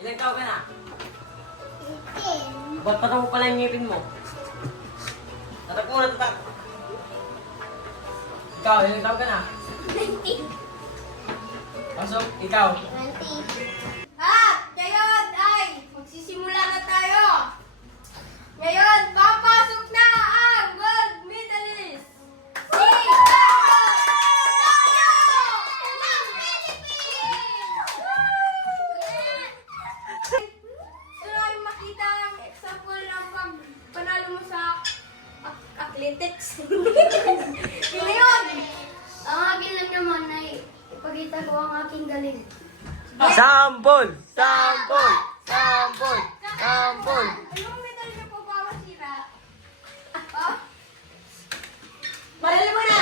Ilang taon ka na? 10. Ba't patang mo pala yung ngipin mo? Tatak mo na, tatak. Ikaw, ilang taon ka na? 19. Pasok, ikaw. 20. Ngayon ay magsisimula na tayo. Ngayon, papasok na ang gold medalist. Si Gusto namin makita ang example ng panalo mo sa athletics. Ngayon, Ang akin lang naman ay ipakita ko ang aking galing. Sampol! Sampol! Sampol! Sampol! anong medal niyo po ba masira? Oh? Marali mo na!